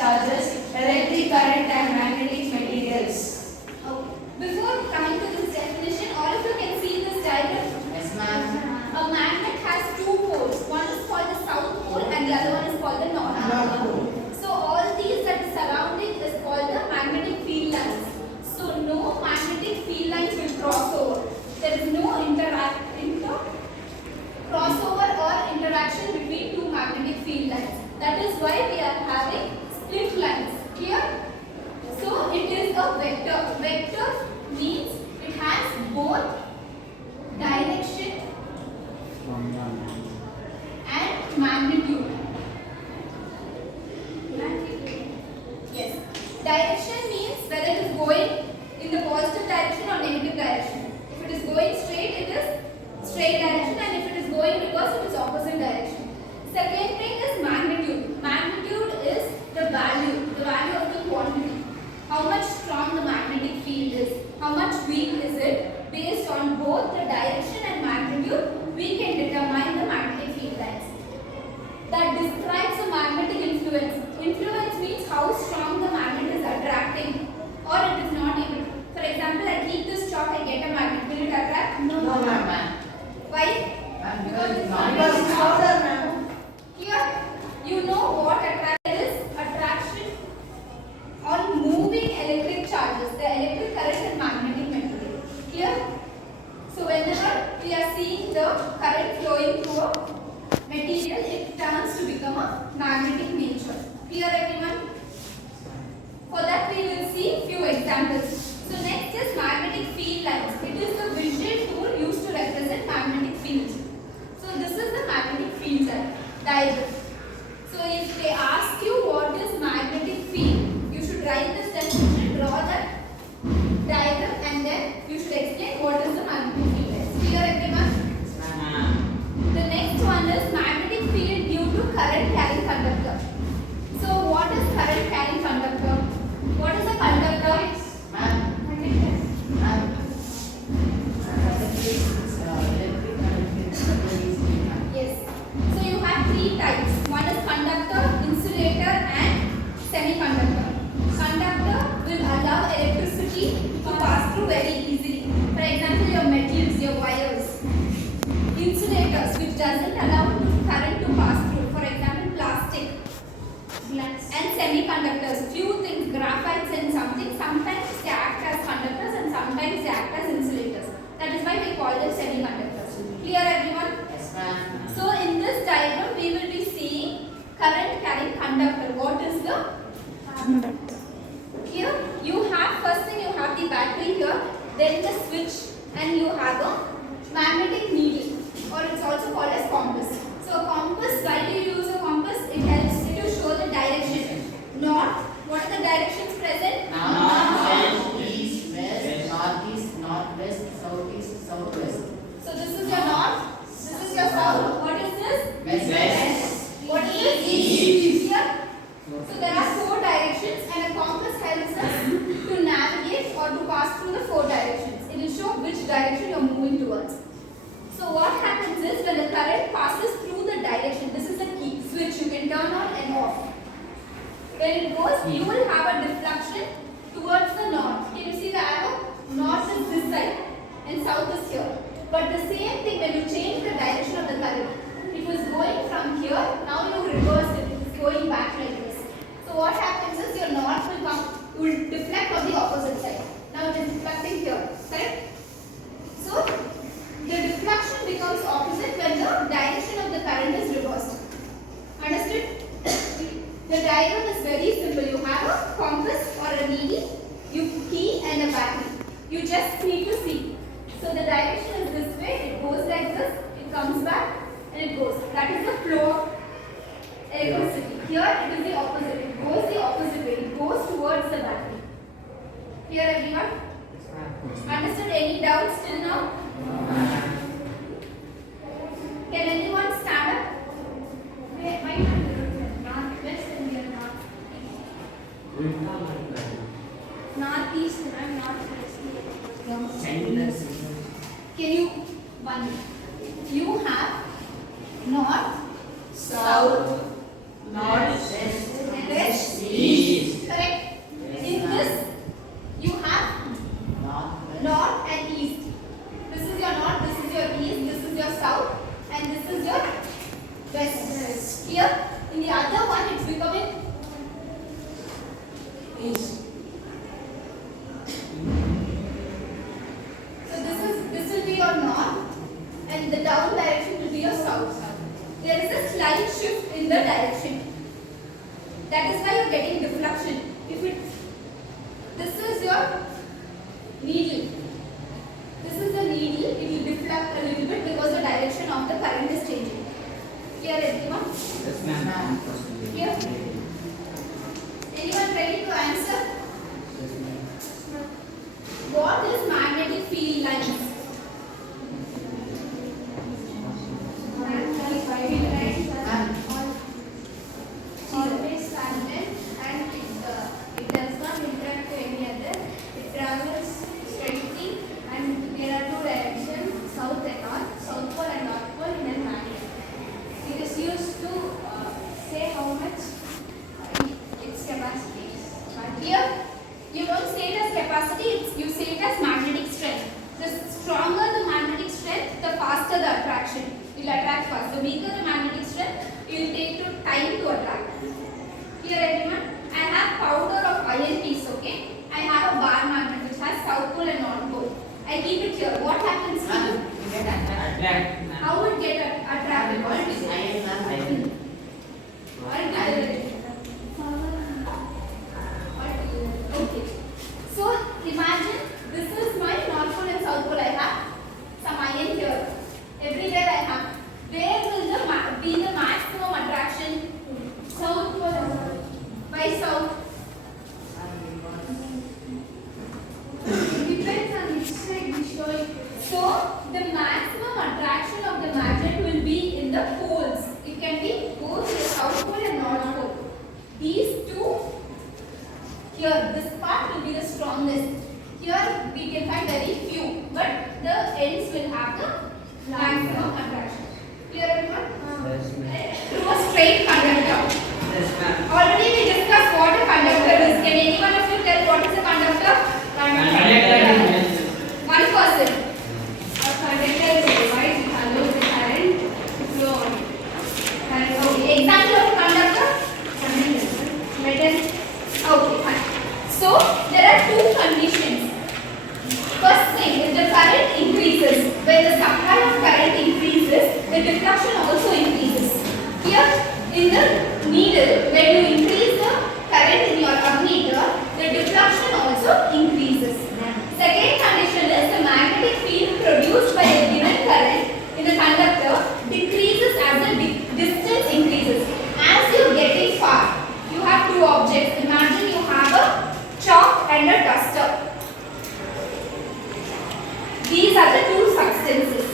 charges, electric current and magnetic materials. Okay. Before coming to this definition, all of you can see this diagram. Yes, ma'am. A magnet has two poles. One is called the south pole and the other one is called the north pole. So all these that is surrounding is called the magnetic field lines. So no magnetic field lines will cross over. There is no crossover or interaction between two magnetic field lines. That is why we are having split lines. Clear? So it is a vector. Vector means it has both direction and magnitude. Yes. Direction means whether it is going in the positive direction or negative direction. If it is going straight, it is straight direction, and if it is going reverse, it is opposite direction. Second thing is magnitude. Magnitude is the value of the quantity. How much strong the magnetic field is, how much weak is it. Based on both the direction and magnitude, we can determine the magnetic field lines. That describes a magnetic influence. Influence means how strong the magnet is attracting or it is not able. For example, I keep this chalk, I get a magnet. Will it attract? No, ma'am. Why? Because it's not powder, ma'am. Here, you know what attraction is? Attraction on moving electric charges, the electric current and magnetic material. Clear? So whenever we are seeing the current flowing through a material, it turns to become a magnetic nature. Clear, everyone? For that we will see few examples. So next is magnetic field lines. It is the visual tool used to represent magnetic fields. So this is the magnetic field diagram. So if they ask you what is magnetic field, you should write this definition, draw that diagram, and then you should explain what is the magnetic field lines. Clear, everyone? The next one is magnetic field due to current carrying conductor. So what is current carrying conductor? What is a conductor? Yes. So you have three types. One is conductor, insulator and semiconductor. Conductor will allow electricity to pass through very easily. For example, your metals, your wires. Insulators, which doesn't allow current to pass through. For example, plastic. And semiconductors, few things, graphites and something, sometimes they act as conductors and sometimes they act as insulators. That is why we call them semiconductors. Clear, everyone? Yes, ma'am. So in this diagram we will be seeing current carrying conductor. What is the conductor? Here you have, first thing you have the battery here, then the switch, and you have a magnetic needle, or it's also called as compass. So a compass, why do you use a compass? It helps you to show the direction. North, what are the directions present? North, east, west, northeast, northwest, southeast, southwest. So this is your north, this is your south. What is this? West. What is this? East. Here. So there are four directions, and a compass helps us to navigate or to pass through the four directions. It will show which direction you are moving towards. So what happens is when the current passes through the direction, this is the key switch, you can turn on and off. When it goes, you will have a deflection towards the north. Can you see the arrow? North is this side and south is here. But the same thing when you change the direction of the current. It was going from here, now you reverse it. It is going back like this. So what happens is your north will come, will deflect on the opposite side. Now it is deflecting here, correct? So the deflection becomes opposite when the direction of the current is reversed. Understood? The diagram is very simple. You have a compass or a needle, you key and a battery. You just need to see. So the direction is this way, it goes like this, it comes back and it goes. That is the flow of electricity. Here it is the opposite. It goes the opposite way. It goes towards the battery. Clear, everyone? Understood? Any doubts till now? Can anyone stand up? Why not west and we are northeast and northwest. Can you one? You have north, South, north, west, west, east. That is why you are getting deflection. This is your needle. This is the needle. It will deflect a little bit because the direction of the current is changing. Clear, everyone? Yes, ma'am. Clear? Anyone ready to answer? Yes, ma'am. What is magnetic field lines? Always stagnant and it does not interact to any other. It travels straightly and there are two directions, south and north, south pole and north pole in a magnet. It is used to say how much its capacity is. Here, you don't say it as capacity, you say it as magnetic strength. The stronger the magnetic strength, the faster the attraction. It will attract fast. The weaker the magnetic strength, it will take time to attract. Here everyone, I have powder of iron piece, okay? I have a bar magnet which has south pole and north pole. I keep it here. What happens to it? Attract. How would get attracted? What is iron, ma'am? Okay. So imagine this is my north pole and south pole. I have some iron here. Everywhere I have. Where will be the maximum attraction? South pole. By south. Depends on which side we show it. So the maximum attraction of the magnet will be in the poles. It can be both the south pole and north pole. These two here, this part will be the strongest. Here we can find very few, but the ends will have the maximum attraction. Clear everyone? Yes, ma'am. Through a straight conductor. Yes, ma'am. Already we discussed what a conductor is. Can anyone of you tell what is a conductor? One person. A conductor is a device which allows the current to flow on it. Okay. Example of a conductor? Metal. Okay, fine. So there are two conditions. First thing, if the current increases, when the supply of current increases, the deflection also increases. Here in the needle, when you increase the current in your ammeter, the deflection also increases. Second condition is the magnetic field produced by a given current in the conductor decreases as the distance increases. As you are getting far, you have two objects. Imagine you have a chalk and a duster. These are the two substances.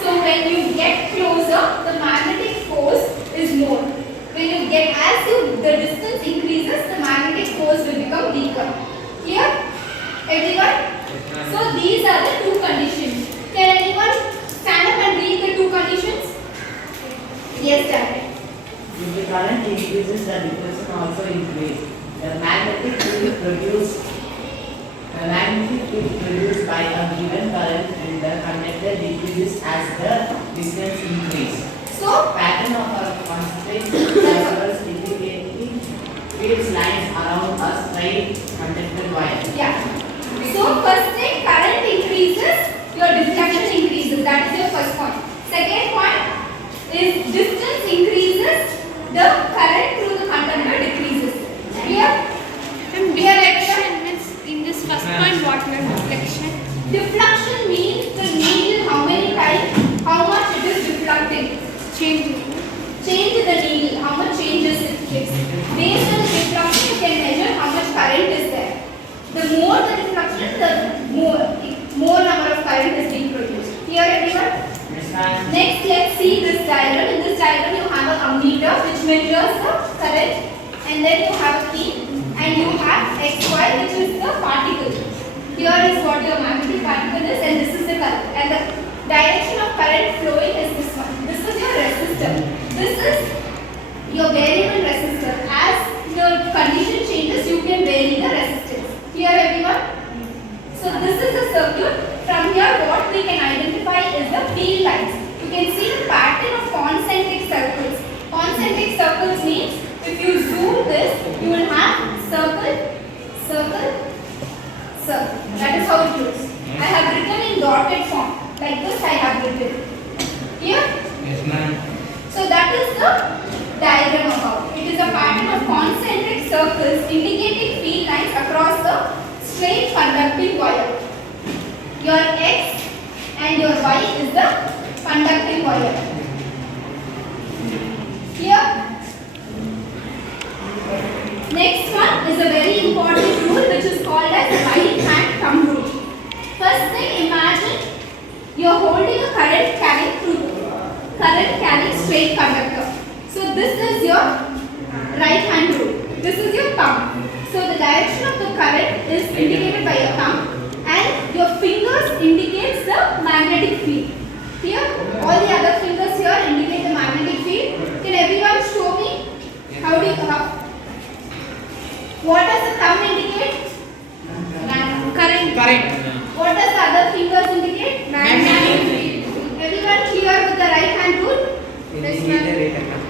So when you get closer, the magnetic force is more. When you get, the distance increases, the magnetic force will become weaker. Clear? Everyone? So these are the two conditions. Can anyone stand up and read the two conditions? Yes, Darren. If the current increases, the deflection also increases. The magnetic field produced by a given current in the conductor decreases as the distance increases. So, Pattern of our constant circles indicating fields lines around a straight conductor wire. yeah. So first thing, current increases, your deflection increases. That is your first point. Second point is distance increases, the current through the conductor decreases. Clear? Clear, everyone? In this first point, what were deflection? Deflection means the needle how many times, how much it is deflecting. Changing. Change in the needle, how much changes it gives. Based on the deflection, you can measure how much current is there. The more the deflection, the more number of current is being produced. Here everyone? Yes, ma'am. Next, let's see this diagram. In this diagram, you have a ammeter which measures the current, and then you have a key, and you have XY which is the particle. Here is what your magnetic particle is, and this is the current. And the direction of current flowing is this one. This is your resistor. This is your variable resistor. As the condition changes, you can vary the resistance. Here everyone? So this is the circuit. From here what we can identify is the field lines. You can see the pattern of concentric circles. Concentric circles means if you zoom this, you will have circle, circle, circle. That is how it looks. I have written in dotted form. Like this I have written. Here? Yes, ma'am. So that is the diagram about it. It is a pattern of concentric circles indicating field lines across the straight conducting wire. Your X and your Y is the conducting wire. Here, next one is a very important rule which is called as right hand thumb rule. First thing, imagine you are holding a current carrying straight conductor. So this is your right hand rule. This is your thumb. So the direction of the current is indicated by your thumb and your fingers indicates the magnetic field. Here, all the other fingers here indicate the magnetic field. Can everyone show me? What does the thumb indicate? Current. What does the other fingers indicate? Magnetic field. Everyone clear with the right hand rule? Indicate the right hand.